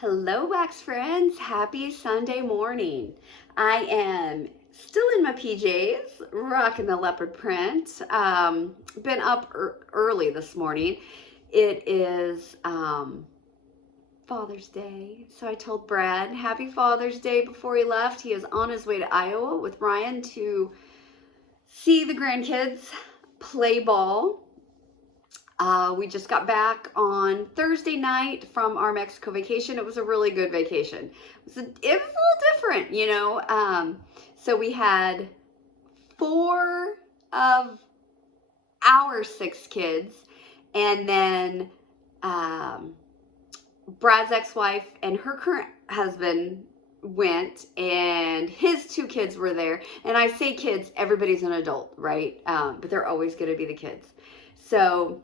Hello, wax friends. Happy Sunday morning. I am still in my PJs, rocking the leopard print. Been up early this morning. It is Father's Day. So I told Brad, happy Father's Day before he left. He is on his way to Iowa with Ryan to see the grandkids play ball. We just got back on Thursday night from our Mexico vacation. It was a really good vacation. It was a little different, you know. So we had 4 of our 6 kids, and then Brad's ex-wife and her current husband went, and his 2 kids were there. And I say kids, everybody's an adult, right? But they're always going to be the kids. So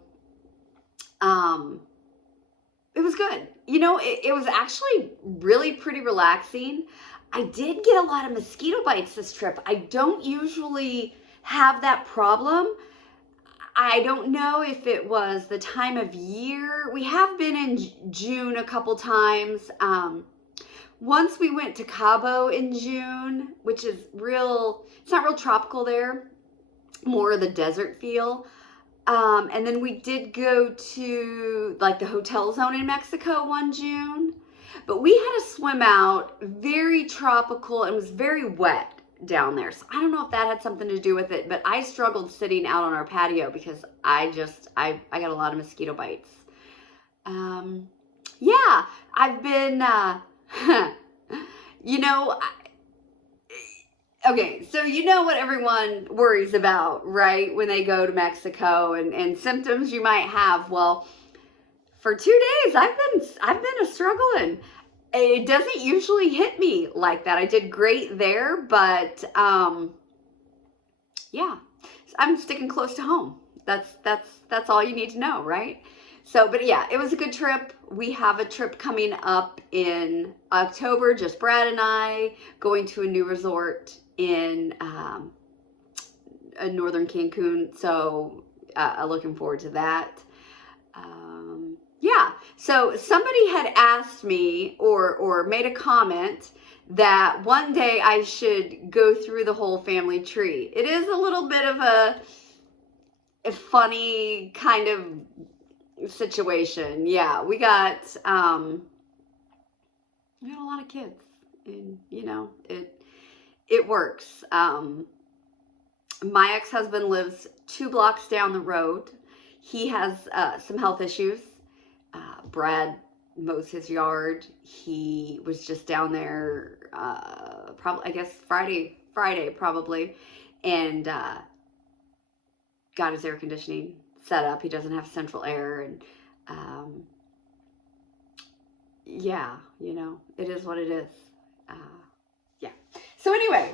it was good. You know, it was actually really pretty relaxing. I did get a lot of mosquito bites this trip. I don't usually have that problem. I don't know if it was the time of year. We have been in June a couple times. Once we went to Cabo in June, which is it's not real tropical there, more of the desert feel. And then we did go to like the hotel zone in Mexico one June, but we had to swim out, very tropical, and it was very wet down there. So I don't know if that had something to do with it, but I struggled sitting out on our patio because I got a lot of mosquito bites. Yeah, I've been, you know, okay, so you know what everyone worries about, right, when they go to Mexico and symptoms you might have. Well, for 2 days I've been struggling. It doesn't usually hit me like that. I did great there, but yeah, I'm sticking close to home. That's all you need to know, right? So, but yeah, it was a good trip. We have a trip coming up in October, just Brad and I, going to a new resort in northern Cancun. So looking forward to that. Yeah, so somebody had asked me or made a comment that one day I should go through the whole family tree. It is a little bit of a funny kind of situation. Yeah, we got a lot of kids, and you know, it works. My ex-husband lives 2 blocks down the road. He has some health issues. Brad mows his yard. He was just down there probably, I guess Friday probably, and got his air conditioning set up. He doesn't have central air, and yeah, you know, it is what it is. Yeah. So anyway,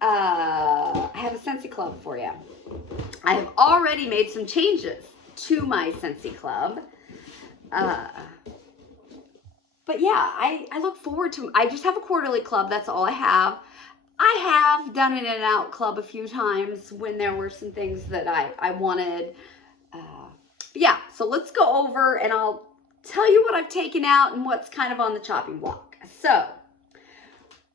I have a Scentsy club for you. I have already made some changes to my Scentsy club. But yeah, I look forward to, I just have a quarterly club. That's all I have. I have done an in and out club a few times when there were some things that I wanted. But yeah, so let's go over and I'll tell you what I've taken out and what's kind of on the chopping block. So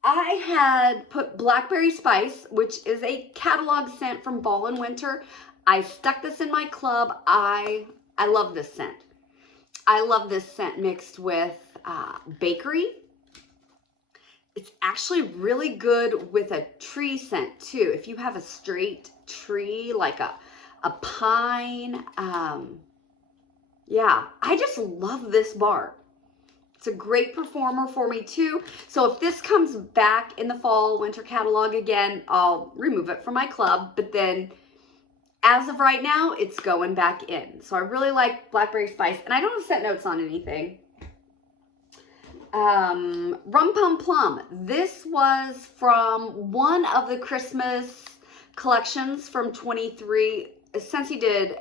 I had put Blackberry Spice, which is a catalog scent from Fall and Winter. I stuck this in my club. I love this scent. I love this scent mixed with bakery. It's actually really good with a tree scent too. If you have a straight tree, like a pine, yeah, I just love this bar. It's a great performer for me too. So if this comes back in the fall winter catalog again, I'll remove it from my club, but then as of right now, it's going back in. So I really like Blackberry Spice, and I don't have scent notes on anything. Rum Pum Plum. This was from one of the Christmas collections from 23. Scentsy did,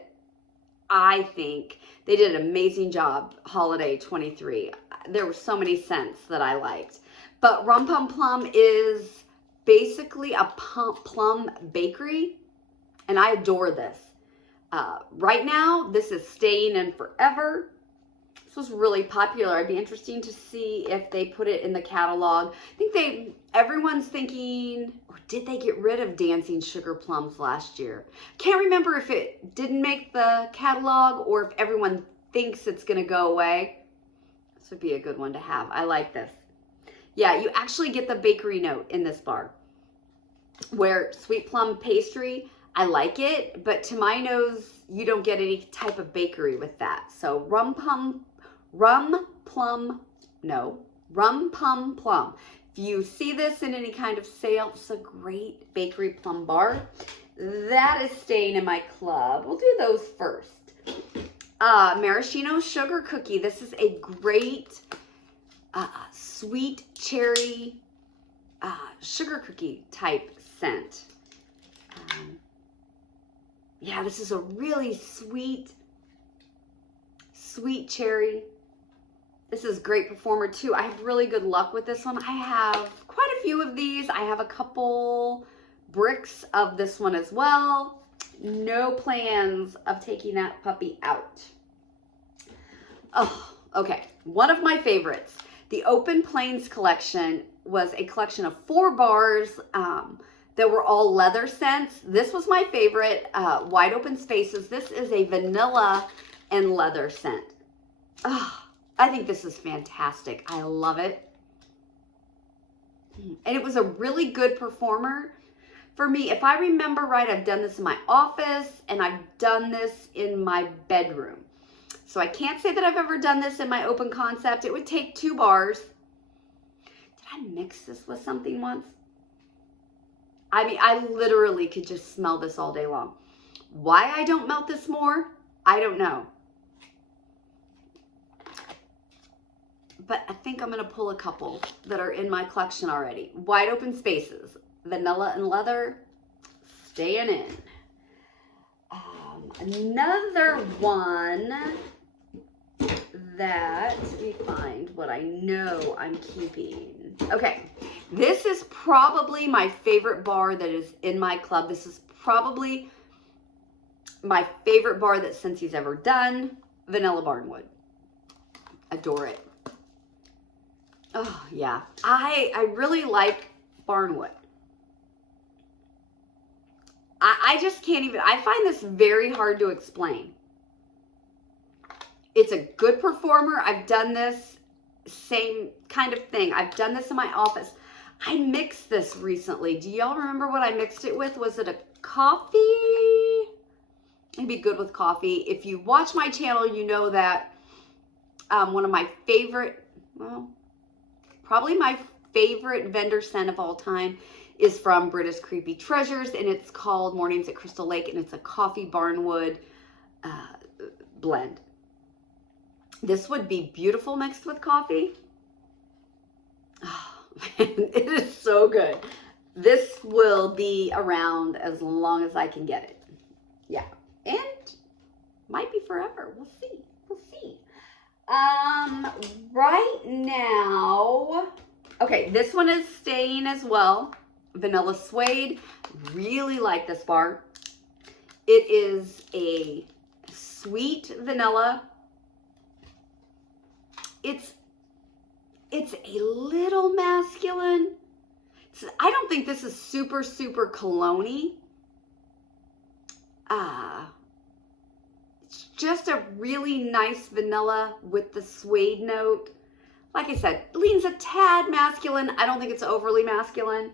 I think, they did an amazing job holiday 23. There were so many scents that I liked. But Rum Pum Plum is basically a plum bakery. And I adore this. Right now, this is Stayin and Forever. This was really popular. It'd be interesting to see if they put it in the catalog. I think everyone's thinking, or did they get rid of Dancing Sugar Plums last year? Can't remember if it didn't make the catalog or if everyone thinks it's gonna go away. This would be a good one to have. I like this. Yeah, you actually get the bakery note in this bar. Where sweet plum pastry, I like it, but to my nose, you don't get any type of bakery with that. So rum pum plum. If you see this in any kind of sale, it's a great bakery plum bar. That is staying in my club. We'll do those first. Maraschino sugar cookie. This is a great sweet cherry sugar cookie type scent. Yeah, this is a really sweet cherry. This is great performer too. I have really good luck with this one. I have quite a few of these. I have a couple bricks of this one as well. No plans of taking that puppy out. Oh, okay. One of my favorites. The Open Plains collection was a collection of 4 bars that were all leather scents. This was my favorite, Wide Open Spaces. This is a vanilla and leather scent. Oh, I think this is fantastic. I love it. And it was a really good performer for me. If I remember right, I've done this in my office and I've done this in my bedroom. So I can't say that I've ever done this in my open concept. It would take 2 bars. Did I mix this with something once? I mean, I literally could just smell this all day long. Why I don't melt this more, I don't know. But I think I'm gonna pull a couple that are in my collection already. Wide Open Spaces, vanilla and leather, staying in. Another one that, let me find what I know I'm keeping. Okay, this is probably my favorite bar that is in my club. This is probably my favorite bar that Scentsy's ever done. Vanilla Barnwood. Adore it. Oh, yeah. I really like Barnwood. I just can't even, I find this very hard to explain. It's a good performer. I've done this same kind of thing. I've done this in my office. I mixed this recently. Do y'all remember what I mixed it with? Was it a coffee? It'd be good with coffee. If you watch my channel, you know that one of my favorite, well, probably my favorite vendor scent of all time is from Brita's Creepy Treasures, and it's called Mornings at Crystal Lake, and it's a coffee barnwood blend. This would be beautiful mixed with coffee. Oh, it is so good. This will be around as long as I can get it. Yeah, and might be forever. We'll see. We'll see. Right now, okay, this one is staying as well. Vanilla Suede. Really like this bar. It is a sweet vanilla. It's a little masculine. I don't think this is super cologne-y. It's just a really nice vanilla with the suede note. Like I said, leans a tad masculine. I don't think it's overly masculine.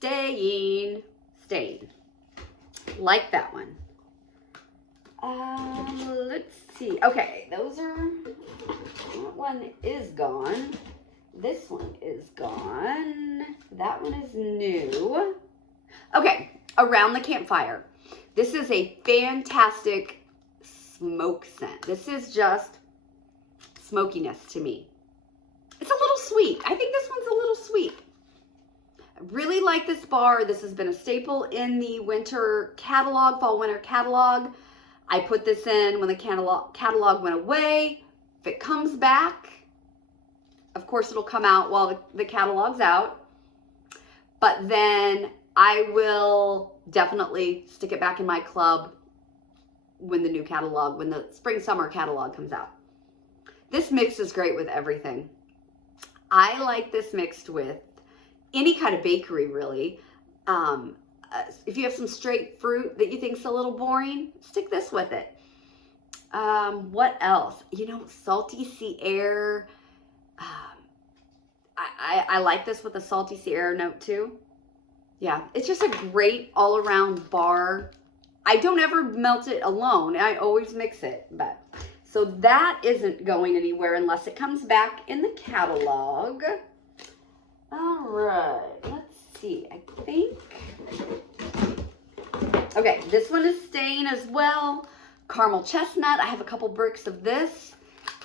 Stayin. Like that one. Let's see. Okay, those are, that one is gone. This one is gone. That one is new. Okay, Around the Campfire. This is a fantastic smoke scent. This is just smokiness to me. It's a little sweet. I think this one's a little sweet. I really like this bar. This has been a staple in the winter catalog, fall winter catalog. I put this in when the catalog went away. If it comes back, of course it'll come out while the catalog's out. But then I will definitely stick it back in my club when the new catalog, when the spring summer catalog comes out. This mix is great with everything. I like this mixed with any kind of bakery, really. If you have some straight fruit that you think's a little boring, stick this with it. What else? You know, salty sea air. I like this with a salty sea air note too. Yeah, it's just a great all-around bar. I don't ever melt it alone. I always mix it. But so that isn't going anywhere unless it comes back in the catalog. All right, let's see. I think. Okay, this one is Stayin as well. Caramel chestnut. I have a couple bricks of this.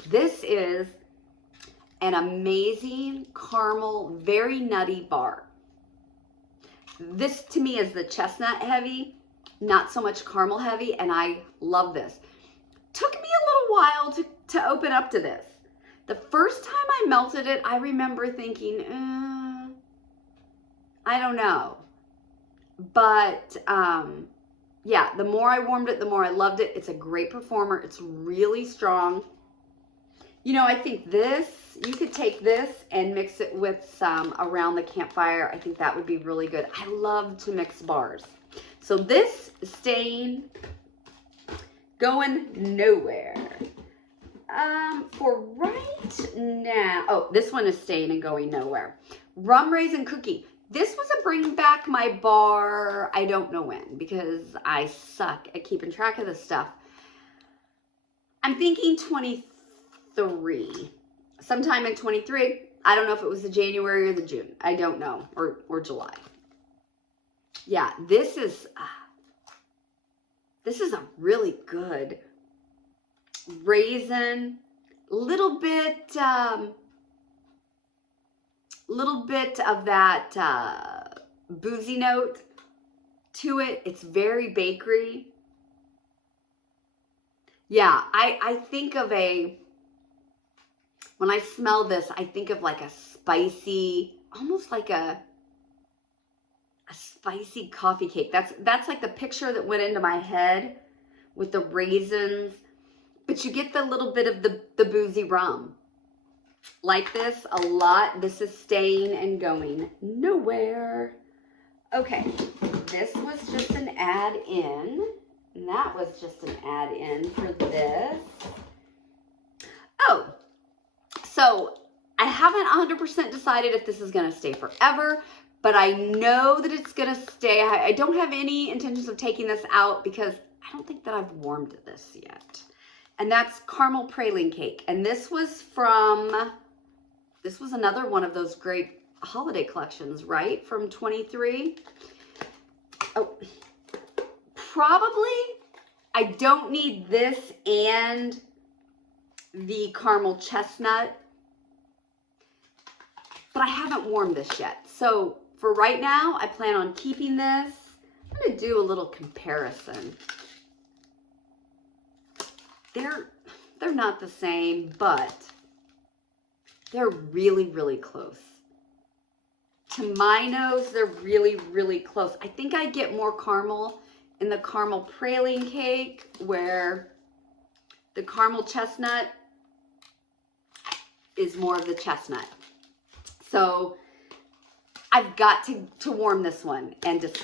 This is an amazing caramel, very nutty bar. This to me is the chestnut heavy, not so much caramel heavy, and I love this. Took me a little while to open up to this. The first time I melted it, I remember thinking, I don't know. But yeah, the more I warmed it, the more I loved it. It's a great performer. It's really strong. You know, I think this, you could take this and mix it with some around the campfire. I think that would be really good. I love to mix bars. So this Stayin, going nowhere. For right now, oh, this one is Stayin and going nowhere. Rum Raisin Cookie. This was a bring back my bar, I don't know when, because I suck at keeping track of this stuff. I'm thinking 23. Sometime in 23. I don't know if it was the January or the June. I don't know. Or July. Yeah, this is a really good raisin, little bit of that boozy note to it. It's very bakery. Yeah, I think of when I smell this, I think of like a spicy, almost like a spicy coffee cake. That's like the picture that went into my head with the raisins, but you get the little bit of the boozy rum. Like this a lot. This is Stayin and going nowhere. Okay, this was just an add-in, and that was just an add-in for this. Oh, so I haven't 100% decided if this is going to stay forever, but I know that it's going to stay. I don't have any intentions of taking this out because I don't think that I've warmed this yet. And that's caramel praline cake. And this was another one of those great holiday collections, right? From 23. Oh, probably I don't need this and the caramel chestnut, but I haven't warmed this yet. So for right now, I plan on keeping this. I'm going to do a little comparison. They're not the same, but they're really, really close. To my nose, they're really, really close. I think I get more caramel in the caramel praline cake, where the caramel chestnut is more of the chestnut. So I've got to warm this one and just,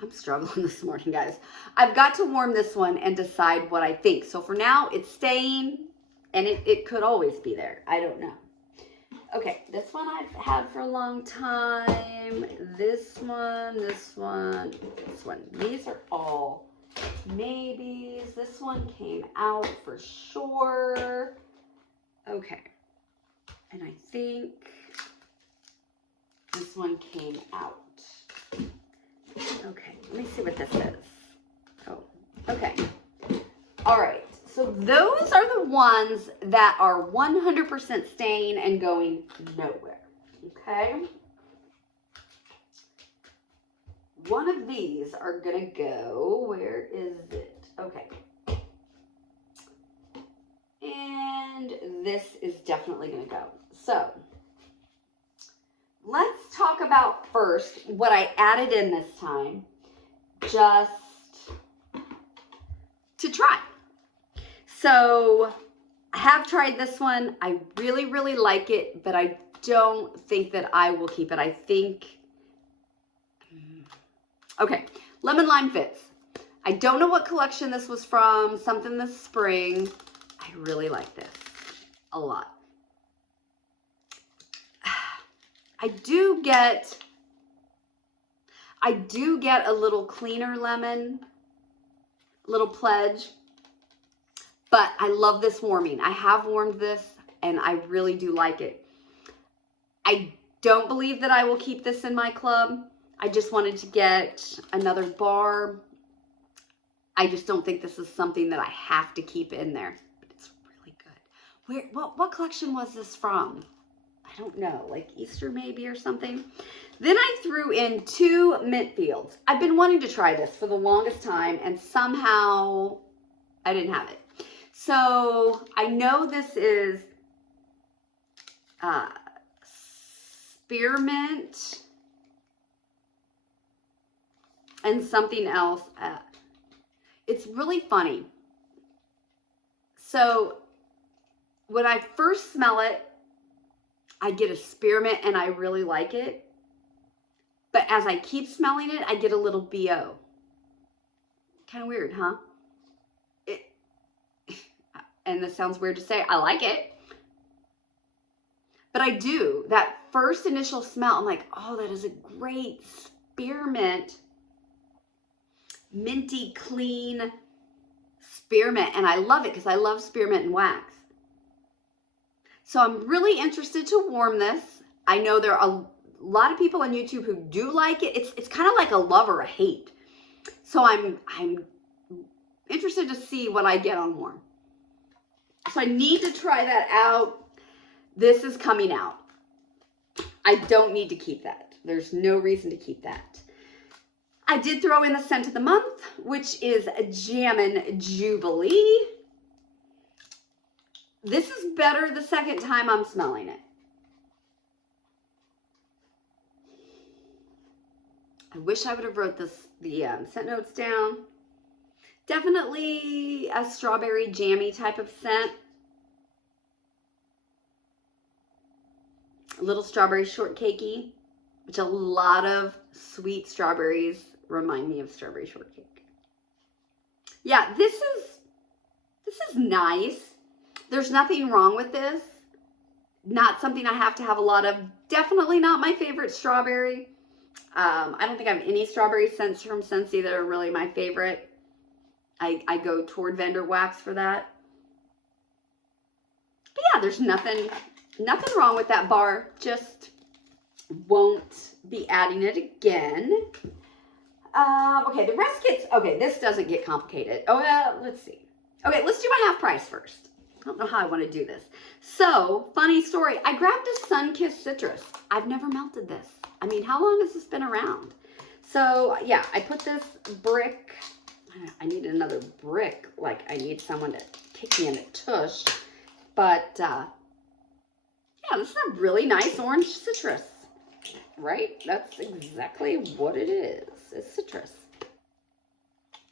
I'm struggling this morning, guys. I've got to warm this one and decide what I think. So for now, it's Stayin, and it could always be there. I don't know. Okay, this one I've had for a long time. This one, this one, this one. These are all maybes. This one came out for sure. Okay. And I think this one came out. Okay, let me see what this is. Oh, okay. All right, so those are the ones that are 100% Stayin and going nowhere, okay? One of these are gonna go, where is it? Okay. And this is definitely gonna go. So, let's talk about first what I added in this time, just to try. So I have tried this one. I really, really like it, but I don't think that I will keep it. I think, okay, Lemon Lime Fizz. I don't know what collection this was from, something this spring. I really like this a lot. I do get a little cleaner lemon, little pledge, but I love this warming. I have warmed this and I really do like it. I don't believe that I will keep this in my club. I just wanted to get another bar. I just don't think this is something that I have to keep in there, but it's really good. What collection was this from? I don't know, like Easter maybe or something. Then I threw in 2 mint fields. I've been wanting to try this for the longest time and somehow I didn't have it. So I know this is spearmint and something else. It's really funny. So when I first smell it, I get a spearmint and I really like it. But as I keep smelling it, I get a little BO. Kind of weird, huh? And this sounds weird to say, I like it. But I do. That first initial smell, I'm like, oh, that is a great spearmint, minty, clean spearmint. And I love it because I love spearmint and wax. So I'm really interested to warm this. I know there are a lot of people on YouTube who do like it. It's kind of like a love or a hate. So I'm interested to see what I get on warm. So I need to try that out. This is coming out. I don't need to keep that. There's no reason to keep that. I did throw in the scent of the month, which is Jammin' Jubilee. This is better the second time I'm smelling it. I wish I would have wrote the scent notes down. Definitely a strawberry jammy type of scent. A little strawberry shortcakey, which a lot of sweet strawberries remind me of strawberry shortcake. Yeah, this is nice. There's nothing wrong with this. Not something I have to have a lot of. Definitely not my favorite strawberry. I don't think I have any strawberry scents from Scentsy that are really my favorite. I go toward Vendor Wax for that. But yeah, there's nothing wrong with that bar. Just won't be adding it again. Okay, the rest gets, okay, this doesn't get complicated. Oh, well, let's see. Okay, let's do my half price first. I don't know how I want to do this. So, funny story. I grabbed a Sun-Kissed Citrus. I've never melted this. I mean, how long has this been around? So, yeah, I put this brick. I need another brick. Like, I need someone to kick me in the tush. But, yeah, this is a really nice orange citrus. Right? That's exactly what it is. It's citrus.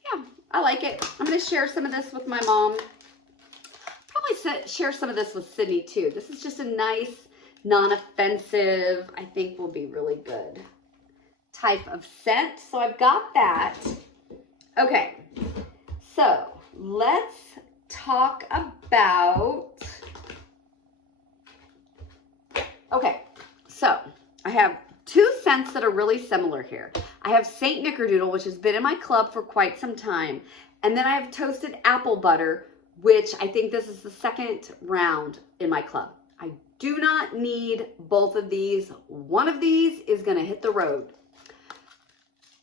Yeah, I like it. I'm going to share some of this with my mom. Probably share some of this with Sydney too. This is just a nice, non-offensive, I think will be really good type of scent. So I've got that. Okay, so let's talk about, okay, so I have 2 scents that are really similar here. I have Saint Nickerdoodle, which has been in my club for quite some time. And then I have Toasted Apple Butter, which I think this is the second round in my club. I do not need both of these. One of these is going to hit the road.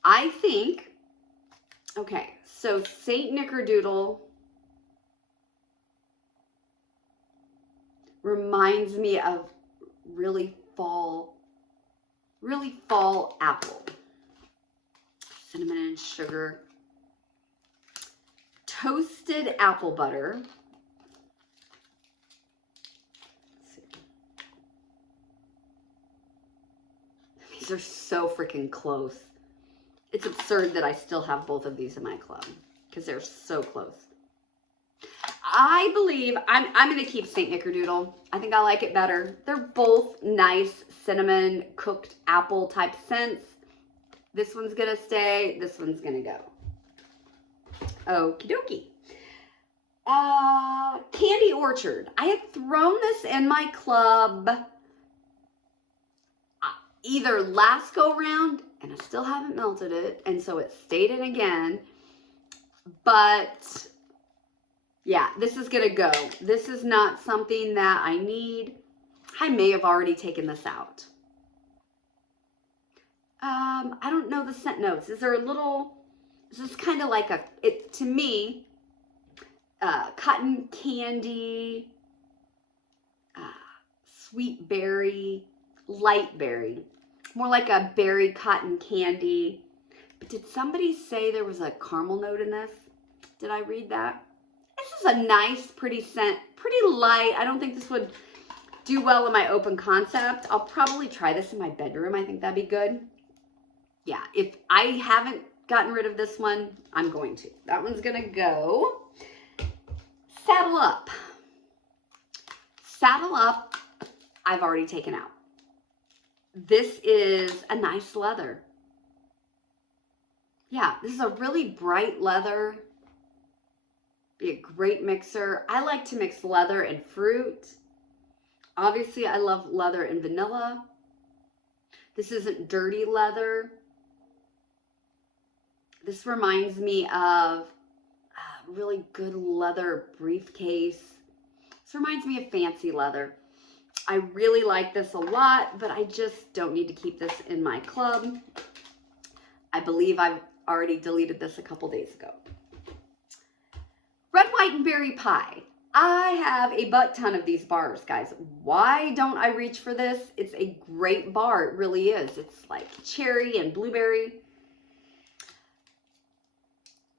I think, okay, so Saint Nickerdoodle reminds me of really fall apple. Cinnamon and sugar. Toasted Apple Butter. Let's see. These are so freaking close. It's absurd that I still have both of these in my club because they're so close. I believe I'm going to keep St. Nickerdoodle. I think I like it better. They're both nice cinnamon cooked apple type scents. This one's going to stay. This one's going to go. Okie dokie. Candy Orchard. I had thrown this in my club either last go round, and I still haven't melted it, and so it stayed in again. But yeah, this is gonna go. This is not something that I need. I may have already taken this out. I don't know the scent notes. Is there a little, is this kind of like to me, cotton candy, sweet berry, light berry, more like a berry cotton candy. But did somebody say there was a caramel note in this? Did I read that? This is a nice, pretty scent, pretty light. I don't think this would do well in my open concept. I'll probably try this in my bedroom. I think that'd be good. Yeah, if I haven't gotten rid of this one, I'm going to. That one's gonna go. Saddle Up. Saddle Up, I've already taken out. This is a nice leather. Yeah, this is a really bright leather. Be a great mixer. I like to mix leather and fruit. Obviously, I love leather and vanilla. This isn't dirty leather. This reminds me of a really good leather briefcase. This reminds me of fancy leather. I really like this a lot, but I just don't need to keep this in my club. I believe I've already deleted this a couple days ago. Red, White, and Berry Pie. I have a butt ton of these bars, guys. Why don't I reach for this? It's a great bar. It really is. It's like cherry and blueberry.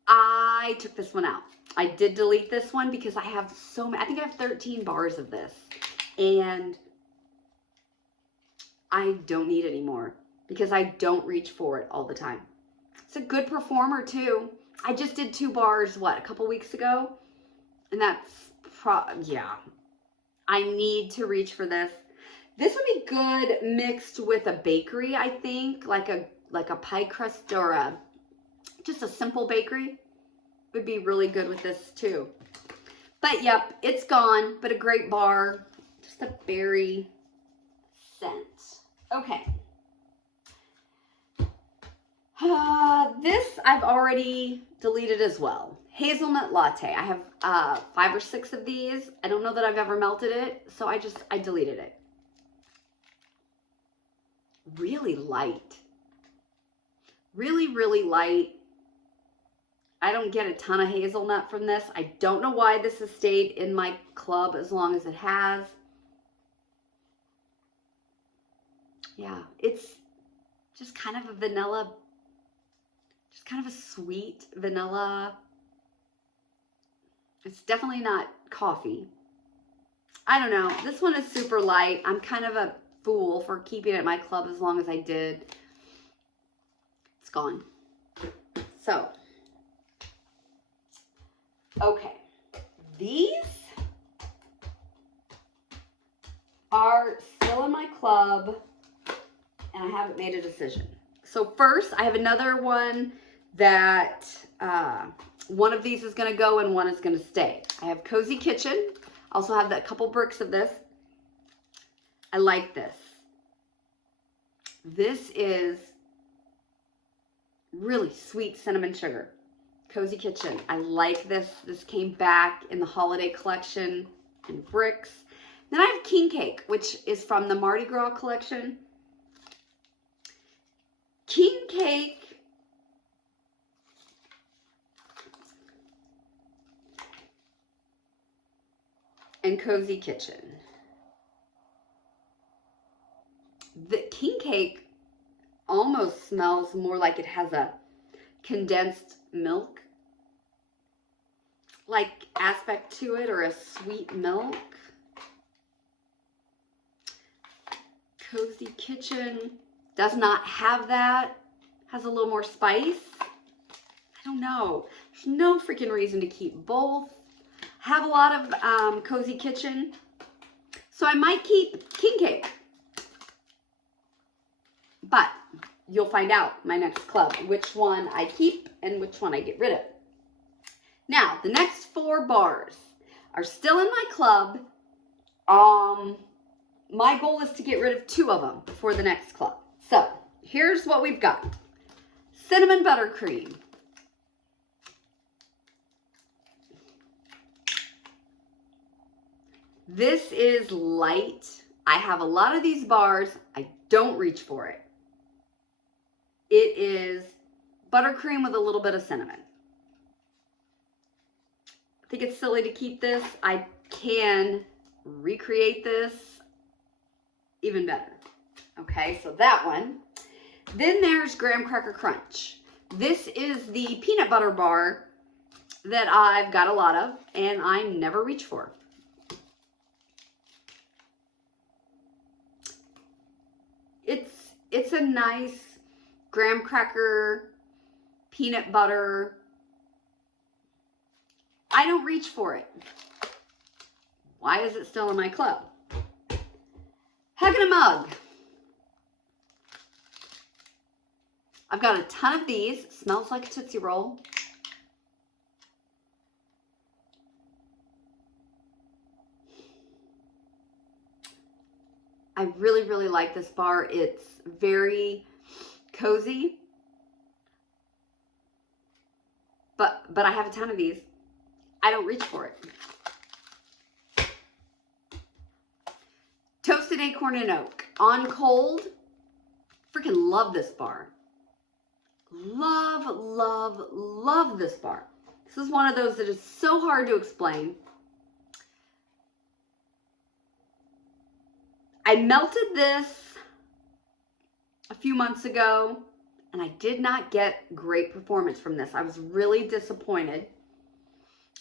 I took this one out. I did delete this one because I have so many. I think I have 13 bars of this. And I don't need it anymore because I don't reach for it all the time. It's a good performer too. I just did 2 bars, a couple weeks ago? And that's, yeah. I need to reach for this. This would be good mixed with a bakery, I think. Like a pie crust or just a simple bakery. Would be really good with this too. But yep, it's gone, but a great bar. Just a berry scent. Okay. This I've already deleted as well. Hazelnut latte. I have 5 or 6 of these. I don't know that I've ever melted it, so I deleted it. Really light. Really, really light. I don't get a ton of hazelnut from this. I don't know why this has stayed in my club as long as it has. Yeah, it's just kind of a vanilla, just kind of a sweet vanilla. It's definitely not coffee. I don't know. This one is super light. I'm kind of a fool for keeping it in my club as long as I did. It's gone. So, okay. These are still in my club, and I haven't made a decision. So first, I have another one that one of these is going to go and one is going to stay. I have Cozy Kitchen. Also have a couple bricks of this. I like this. This is really sweet cinnamon sugar. Cozy Kitchen. I like this. This came back in the holiday collection in bricks. Then I have King Cake, which is from the Mardi Gras collection. King Cake and Cozy Kitchen. The King Cake almost smells more like it has a condensed milk like aspect to it, or a sweet milk. Cozy Kitchen does not have that. Has a little more spice. I don't know. There's no freaking reason to keep both. have a lot of cozy kitchen, so I might keep king cake. But you'll find out my next club, which one I keep and which one I get rid of. Now, the next 4 bars are still in my club. My goal is to get rid of 2 of them before the next club. So, here's what we've got. Cinnamon buttercream. This is light. I have a lot of these bars. I don't reach for it. It is buttercream with a little bit of cinnamon. I think it's silly to keep this. I can recreate this even better. Okay, so that one. Then there's Graham Cracker Crunch. This is the peanut butter bar that I've got a lot of and I never reach for. It's a nice graham cracker, peanut butter. I don't reach for it. Why is it still in my club? Hug in a Mug. I've got a ton of these. Smells like a Tootsie Roll. I really, really like this bar. It's very cozy. But I have a ton of these. I don't reach for it. Toasted Acorn and Oak. On cold. Freaking love this bar. Love, love, love this bar. This is one of those that is so hard to explain. I melted this a few months ago and I did not get great performance from this. I was really disappointed.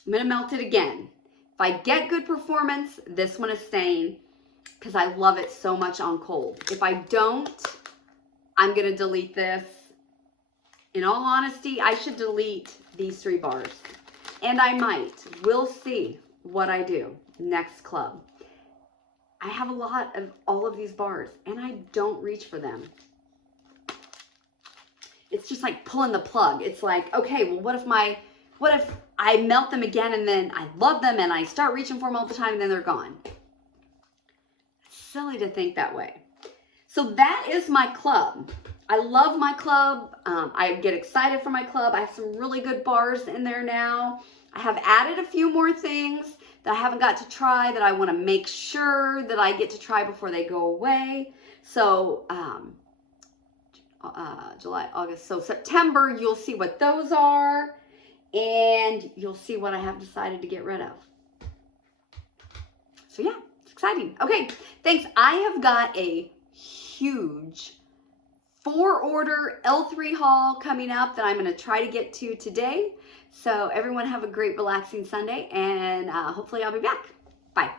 I'm going to melt it again. If I get good performance, this one is staying because I love it so much on cold. If I don't, I'm going to delete this. In all honesty, I should delete these 3 bars. And I might. We'll see what I do next club. I have a lot of all of these bars and I don't reach for them. It's just like pulling the plug. It's like, okay, well, what if I melt them again and then I love them and I start reaching for them all the time and then they're gone? It's silly to think that way. So that is my club. I love my club. I get excited for my club. I have some really good bars in there now. I have added a few more things that I haven't got to try that I want to make sure that I get to try before they go away. So July, August, so September, you'll see what those are and you'll see what I have decided to get rid of. So yeah, it's exciting. Okay, thanks. I have got a huge 4-order L3 haul coming up that I'm going to try to get to today. So everyone have a great relaxing Sunday and hopefully I'll be back. Bye.